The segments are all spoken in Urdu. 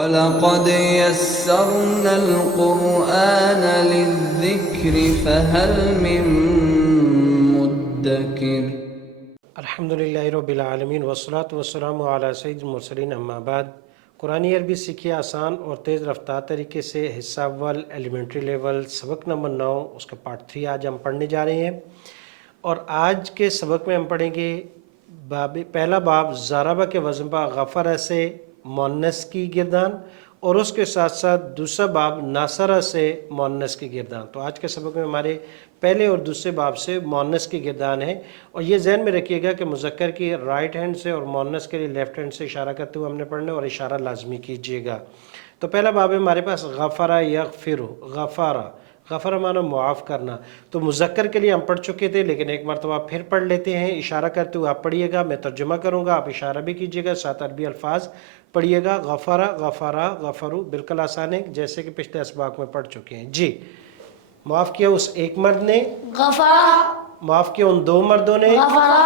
وَلَقَدْ يَسَّرْنَا الْقُرْآنَ لِلذِّكْرِ فَهَلْ مِن مُّدَّكِرٍ۔ الحمدللہ رب العالمین والصلاة والسلام علی سید المرسلین، اما بعد۔ قرآن عربی سیکھیے آسان اور تیز رفتار طریقے سے، حصہ اول ایلیمنٹری لیول، سبق نمبر 9، اس کا پارٹ 3 آج ہم پڑھنے جا رہے ہیں۔ اور آج کے سبق میں ہم پڑھیں گے پہلا باب ضربہ کے وزن پر غفرہ سے مؤنث کی گردان، اور اس کے ساتھ ساتھ دوسرا باب ناصرہ سے مؤنث کی گردان۔ تو آج کے سبق میں ہمارے پہلے اور دوسرے باب سے مؤنث کی گردان ہے، اور یہ ذہن میں رکھیے گا کہ مذکر کی رائٹ ہینڈ سے اور مؤنث کے لیے لیفٹ ہینڈ سے اشارہ کرتے ہوئے ہم نے پڑھنا، اور اشارہ لازمی کیجیے گا۔ تو پہلا باب ہے ہمارے پاس غفرہ یغفر، غفرہ، غفرہ معنی معاف کرنا۔ تو مذکر کے لیے ہم پڑھ چکے تھے، لیکن ایک مرتبہ پھر پڑھ لیتے ہیں اشارہ کرتے ہوئے۔ آپ پڑھیے گا، میں ترجمہ کروں گا، آپ اشارہ بھی کیجیے گا، ساتھ عربی الفاظ پڑھیے گا۔ غفرہ، غفرہ، غفرو، بالکل آسان ہے جیسے کہ پچھلے اسباق میں پڑھ چکے ہیں۔ جی، معاف کیا اس ایک مرد نے، غفرہ، معاف کیا ان دو مردوں نے، غفرہ،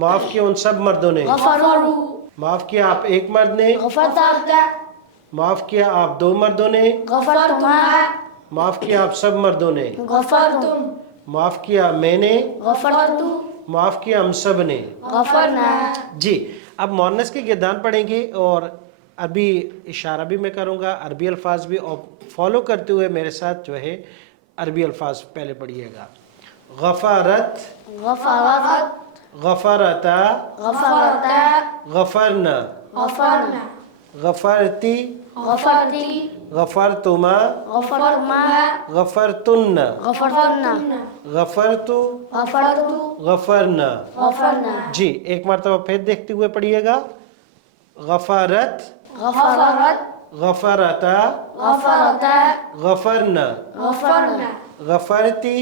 معاف کیا ان سب مردوں نے، غفروا، معاف کیا آپ ایک مرد نے، غفرت، معاف کیا آپ دو مردوں نے، غفرتما، معاف کیا آپ سب مردوں نے، غفرتم، معاف کیا میں نے، غفرتو، معاف کیا ہم سب نے۔ غفرنا۔ جی، اب مؤنث کی گردان پڑھیں گے، اور عربی اشارہ بھی میں کروں گا، عربی الفاظ بھی، اور فالو کرتے ہوئے میرے ساتھ جو ہے عربی الفاظ پہلے پڑھیے گا۔ غفرت، غفرت، غفرتا، غفرتا، غفرنا، غفرنا، غفرتی، غفرتی، غفرتما، غفرما، غفرتن، غفرتنا، غفرتو، غفرتو، غفرنا۔ غفرنا۔ جی، ایک مرتبہ پھر دیکھتے ہوئے پڑھیے گا۔ غفرت، غفرت، غفرتا، غفرتا، غفرنا، غفرنا، غفرتی،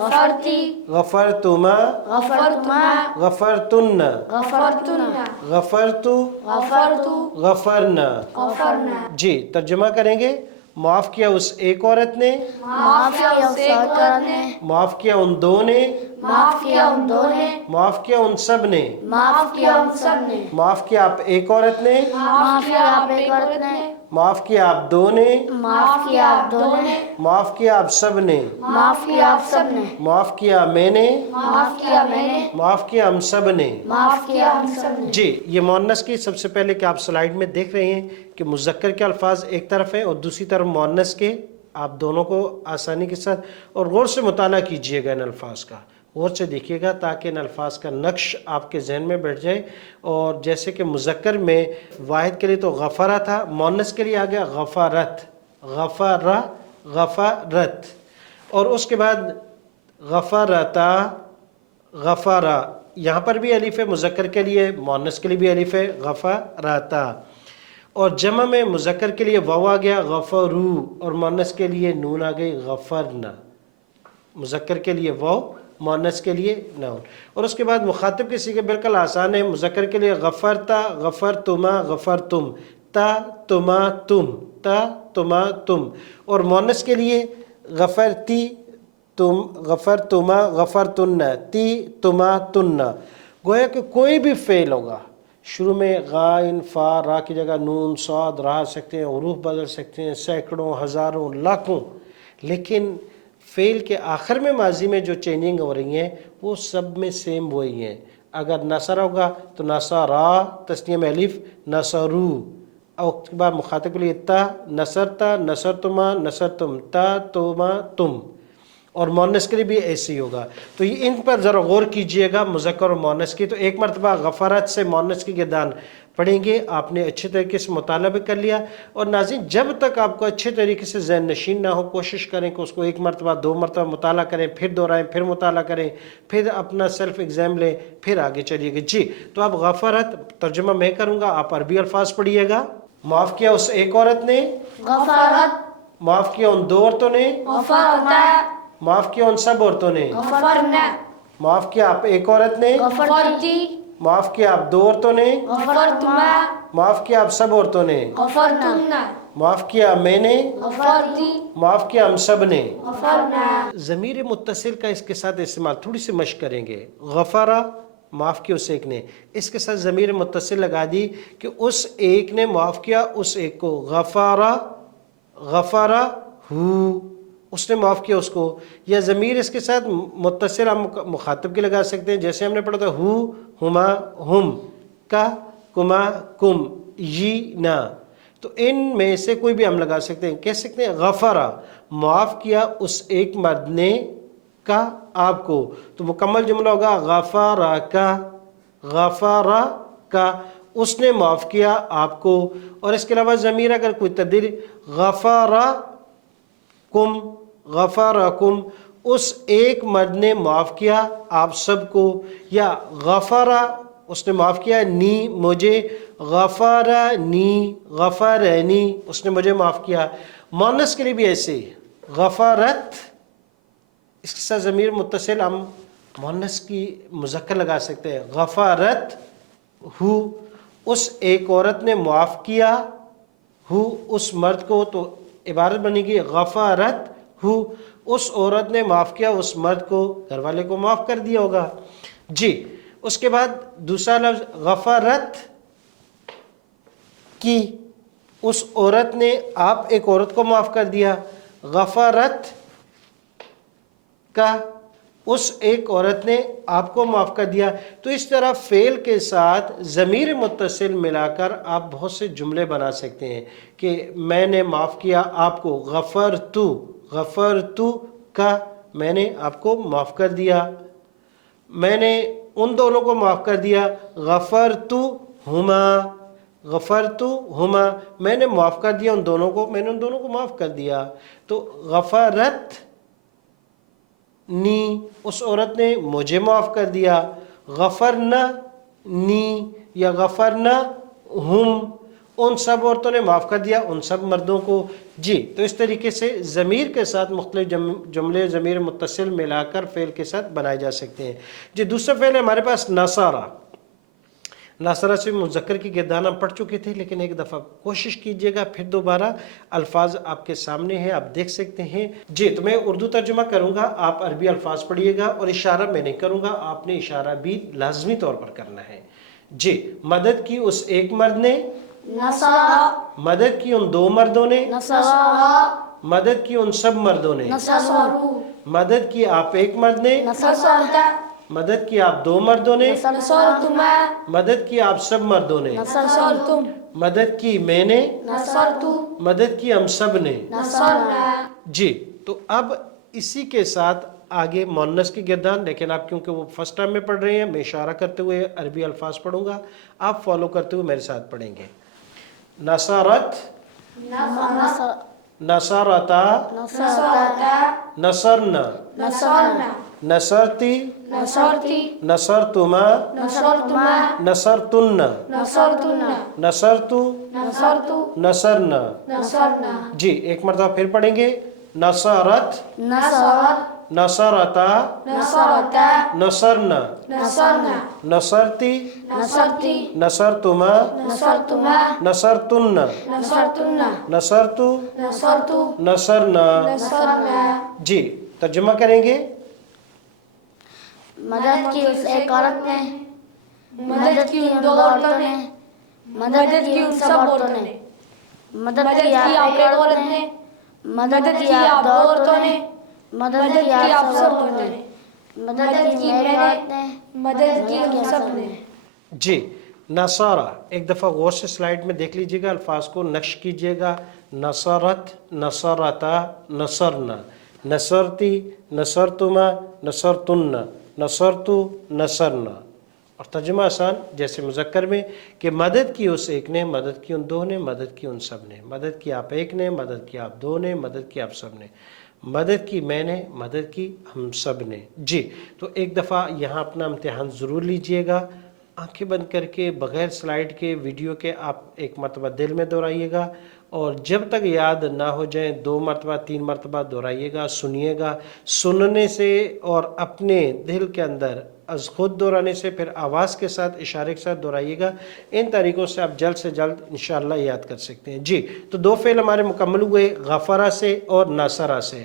غفرتی، غفرتما، غفرتما، غفرتن، غفرتنا، غفرتو، غفرتو، غفرنا۔ غفرنا۔ جی، ترجمہ کریں گے۔ معاف کیا اس ایک عورت نے، معاف کیا اس ایک عورت نے، معاف کیا ان دو نے، معاف کیا ان دو نے، معاف کیا ان سب نے، معاف کیا ان سب نے، معاف کیا آپ ایک عورت نے، معاف کیا آپ ایک عورت نے، معاف کیا آپ دو نے، معاف کیا آپ دو نے، معاف کیا آپ سب نے، معاف کیا آپ سب نے، معاف کیا میں نے، معاف کیا میں نے، معاف کیا ہم سب نے۔ معاف کیا ہم سب نے۔ جی، یہ مؤنث کی سب سے پہلے کہ آپ سلائیڈ میں دیکھ رہے ہیں کہ مذکر کے الفاظ ایک طرف ہیں اور دوسری طرف مؤنث کے، آپ دونوں کو آسانی کے ساتھ اور غور سے مطالعہ کیجئے گا ان الفاظ کا، غور سے دیکھیے گا تاکہ ان الفاظ کا نقش آپ کے ذہن میں بیٹھ جائے۔ اور جیسے کہ مذکر میں واحد کے لیے تو غفرہ تھا، مؤنث کے لیے آ گیا غفرت، غفرہ، غفرت، اور اس کے بعد غفرتا، غفرہ، یہاں پر بھی الف ہے مذکر کے لیے، مؤنث کے لیے بھی الف ہے، غفرتا، اور جمع میں مذکر کے لیے واو آ گیا غفرو، اور مؤنث کے لیے نون آ گئی غفرنا، مذکر کے لیے واو، مؤنث کے لیے نون۔ اور اس کے بعد مخاطب کے صیغے بالکل آسان ہے، مذکر کے لیے غفرتا، غفرتما، غفرتم، تا، تما، تم، تا، تما، تم، اور مؤنث کے لیے غفرتی، تم، غفرتما، غفرتن، تی، تما، تن۔ گویا کہ کوئی بھی فعل ہوگا، شروع میں غائن، فا، را کی جگہ نون، صاد، را سکتے ہیں، حروف بدل سکتے ہیں، سینکڑوں، ہزاروں، لاکھوں، لیکن فعل کے آخر میں ماضی میں جو چینجنگ ہو رہی ہیں وہ سب میں سیم وہی ہیں۔ اگر نصر ہوگا تو نصرا، تثنیہ میں الف، نصرو، اور اس کے بعد مخاطب کے لیے تا، نصرتا، نصرتما، نصرتم، تا، تما، تم، اور مؤنث کے لیے بھی ایسے ہی ہوگا۔ تو یہ ان پر ذرا غور کیجئے گا مذکر اور مؤنث کی۔ تو ایک مرتبہ غفرت سے مؤنث کی گردان پڑھیں گے، آپ نے اچھے طریقے سے مطالعہ بھی کر لیا، اور ناظرین جب تک آپ کو اچھے طریقے سے ذہن نشین نہ ہو کوشش کریں کہ اس کو ایک مرتبہ دو مرتبہ مطالعہ کریں، پھر دہرائیں، پھر مطالعہ کریں، پھر اپنا سیلف ایگزام لیں، پھر آگے چلیے گا۔ جی، تو اب غفرت ترجمہ میں کروں گا، آپ عربی الفاظ پڑھیے گا۔ معاف کیا اس ایک عورت نے، غفرت، معاف کیا ان دو عورتوں نے، غفرتا، معاف کیا ان سب عورتوں نے، غفرنا، معاف کیا آپ ایک عورت نے، غفرتی، معاف کیا آپ دو عورتوں نے، غفرتما، معاف کیا آپ سب عورتوں نے، غفرتنا، معاف کیا میں نے، غفرتی، معاف کیا ہم سب نے۔ غفرنا۔ ضمیر متصل کا اس کے ساتھ استعمال تھوڑی سی مشق کریں گے۔ غفرہ، معاف کیا اس ایک نے، اس کے ساتھ ضمیر متصل لگا دی کہ اس ایک نے معاف کیا اس ایک کو، غفارہ غفارہ ہو، اس نے معاف کیا اس کو، یا ضمیر اس کے ساتھ متصل ہم مخاطب کے لگا سکتے ہیں، جیسے ہم نے پڑھا تھا ہو ہما ہم، کا کما کم، یی نا، تو ان میں سے کوئی بھی ہم لگا سکتے ہیں، کہہ سکتے ہیں غفارہ معاف کیا اس ایک مرد نے کا آپ کو، تو مکمل جملہ ہوگا غفارہ کا اس نے معاف کیا آپ کو، اور اس کے علاوہ ضمیر اگر کوئی تبدیل غفارکم اس ایک مرد نے معاف کیا آپ سب کو، یا غفارہ اس نے معاف کیا نی مجھے، غفارنی غفارنی اس نے مجھے معاف کیا، مؤنث کے لیے بھی ایسے غفارت، اس کے ساتھ ضمیر متصل ہم مؤنث کی مذکر لگا سکتے ہیں، غفارت ہو اس ایک عورت نے معاف کیا ہو اس مرد کو، تو عبارت بنے گی غفارت ہو اس عورت نے معاف کیا اس مرد کو، گھر والے کو معاف کر دیا ہوگا جی۔ اس کے بعد دوسرا لفظ غفارت کی، اس عورت نے آپ ایک عورت کو معاف کر دیا، غفارت کا اس ایک عورت نے آپ کو معاف کر دیا، تو اس طرح فعل کے ساتھ ضمیر متصل ملا کر آپ بہت سے جملے بنا سکتے ہیں کہ میں نے معاف کیا آپ کو، غفرتو کا میں نے آپ کو معاف کر دیا، میں نے ان دونوں کو معاف کر دیا، غفرتو ہما میں نے معاف کر دیا ان دونوں کو، میں نے ان دونوں کو معاف کر دیا، تو غفرت نی اس عورت نے مجھے معاف کر دیا، غفرنا نی یا غفرنا ہم ان سب عورتوں نے معاف کر دیا ان سب مردوں کو جی۔ تو اس طریقے سے ضمیر کے ساتھ مختلف جملے ضمیر متصل ملا کر فعل کے ساتھ بنائے جا سکتے ہیں جی۔ دوسرا فعل ہے ہمارے پاس نصارہ، ناصرہ سے مذکر کی گردان ہم پڑھ چکے تھے، لیکن ایک دفعہ کوشش کیجئے گا پھر دوبارہ، الفاظ آپ کے سامنے ہیں آپ دیکھ سکتے ہیں جی۔ تو میں اردو ترجمہ کروں گا، آپ عربی الفاظ پڑھیے گا، اور اشارہ میں نہیں کروں گا، آپ نے اشارہ بھی لازمی طور پر کرنا ہے جی۔ مدد کی اس ایک مرد نے، نصارى مدد کی ان دو مردوں نے، نصارى مدد کی ان سب مردوں نے، نصروا مدد کی آپ ایک مرد نے، نصرت مدد کی آپ دو مردوں نے، نصرتما مدد کی آپ سب مردوں نے، نصرتم مدد کی میں نے، نصرت مدد کی ہم سب نے نصرنا جی۔ تو اب اسی کے ساتھ آگے مؤنث کی گردان، لیکن آپ کیونکہ وہ فرسٹ ٹائم میں پڑھ رہے ہیں، میں اشارہ کرتے ہوئے عربی الفاظ پڑھوں گا، آپ فالو کرتے ہوئے میرے ساتھ پڑھیں گے۔ نصرت، نصرتا، نصرتا نصرنا، نصرنا نصرتی، نصرتی نصرتما، نصرتما نصرتن، نصرتنا نصرتو، نصرت نصرنا نصرنا جی۔ ایک مرتبہ پھر پڑھیں گے، نصرت، نصرت نصرتا، نصرتا نصرنا، نصرنا نصرتی، نصرتی نصرتما، نصرتما نصرتن، نصرتنا نصرتو، نصرت نصرنا نصرنا جی۔ ترجمہ کریں گے، مدد کی اس ایک عورت نے، مدد کی ان دو عورتوں نے، مدد کی ان سب عورتوں نے، مدد کی آپ ایک عورت نے، مدد کی آپ دو عورتوں نے، مدد کی آپ سب عورتوں نے، مدد کی میں نے، مدد کی ہم سب نے جی۔ نصارہ ایک دفعہ غور سے سلائیڈ میں دیکھ لیجئے گا، الفاظ کو نقش کیجئے گا، نصرت، نصرتا، نصرنا، نصرتی، نصرتما، نصرتن، نصرتو، نصرنا، اور ترجمہ آسان جیسے مذکر میں کہ مدد کی اس ایک نے، مدد کی ان دو نے، مدد کی ان سب نے، مدد کی آپ ایک نے، مدد کی آپ دو نے، مدد کی آپ سب نے، مدد کی میں نے، مدد کی ہم سب نے جی۔ تو ایک دفعہ یہاں اپنا امتحان ضرور لیجئے گا، آنکھیں بند کر کے بغیر سلائیڈ کے ویڈیو کے آپ ایک مرتبہ دل میں دہرائیے گا، اور جب تک یاد نہ ہو جائیں 2 مرتبہ 3 مرتبہ دہرائیے گا، سنیے گا، سننے سے اور اپنے دل کے اندر از خود دہرانے سے، پھر آواز کے ساتھ اشارے کے ساتھ دہرائیے گا۔ ان طریقوں سے آپ جلد سے جلد انشاءاللہ یاد کر سکتے ہیں جی۔ تو 2 فعل ہمارے مکمل ہوئے، غفرہ سے اور ناصرہ سے